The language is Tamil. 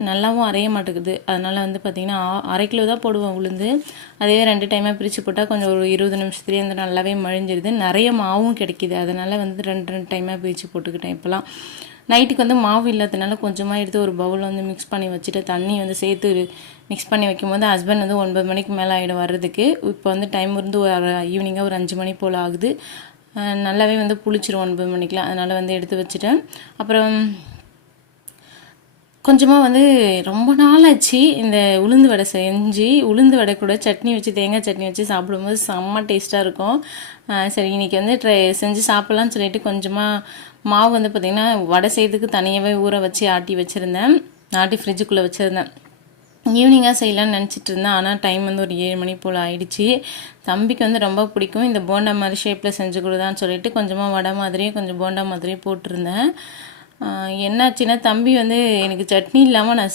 நல்லாவும் அரைய மாட்டேங்குது. அதனால் வந்து பார்த்திங்கன்னா 1/2 கிலோ தான் போடுவேன் உளுந்து. அதுவே 2 டைமாக பிரித்து போட்டால் கொஞ்சம் ஒரு 20 நிமிஷத்துலேயே வந்து நல்லாவே மழிஞ்சிடுது. நிறைய மாவும் கிடைக்கிது. அதனால் வந்து 2 டைமாக பிரித்து போட்டுக்கிட்டேன். இப்போலாம் நைட்டுக்கு வந்து மாவு இல்லாததுனால கொஞ்சமாக எடுத்து ஒரு பவுலில் வந்து மிக்ஸ் பண்ணி வச்சுட்டு தண்ணி வந்து சேர்த்து மிக்ஸ் பண்ணி வைக்கும்போது ஹஸ்பண்ட் வந்து 9 மணிக்கு மேலே ஆகிடும் வர்றதுக்கு. இப்போ வந்து டைம் இருந்து ஈவினிங்காக ஒரு 5 மணி போல் ஆகுது. நல்லாவே வந்து புளிச்சிரும் 9 மணிக்கெலாம். அதனால் வந்து எடுத்து வச்சுட்டேன். அப்புறம் கொஞ்சமாக வந்து ரொம்ப நாள் ஆச்சு இந்த உளுந்து வடை செஞ்சு. உளுந்து வடை கூட சட்னி வச்சு தேங்காய் சட்னி வச்சு சாப்பிடும்போது செம்ம டேஸ்ட்டாக இருக்கும். சரி இன்றைக்கி வந்து செஞ்சு சாப்பிட்லான்னு சொல்லிட்டு கொஞ்சமாக மாவு வந்து பார்த்திங்கன்னா வடை செய்யறதுக்கு தனியாகவே ஊற வச்சு ஆட்டி வச்சுருந்தேன். ஆட்டி ஃப்ரிட்ஜுக்குள்ளே வச்சுருந்தேன். ஈவினிங்காக செய்யலான்னு நினச்சிட்டு இருந்தேன். ஆனால் டைம் வந்து ஒரு 7 மணி போல் ஆகிடுச்சி. தம்பிக்கு வந்து ரொம்ப பிடிக்கும் இந்த போண்டா மாதிரி ஷேப்பில் செஞ்சு கொடுதான்னு சொல்லிட்டு கொஞ்சமாக வடை மாதிரியும் கொஞ்சம் போண்டா மாதிரியும் போட்டிருந்தேன். என்னாச்சுன்னா தம்பி வந்து எனக்கு சட்னி இல்லாமல் நான்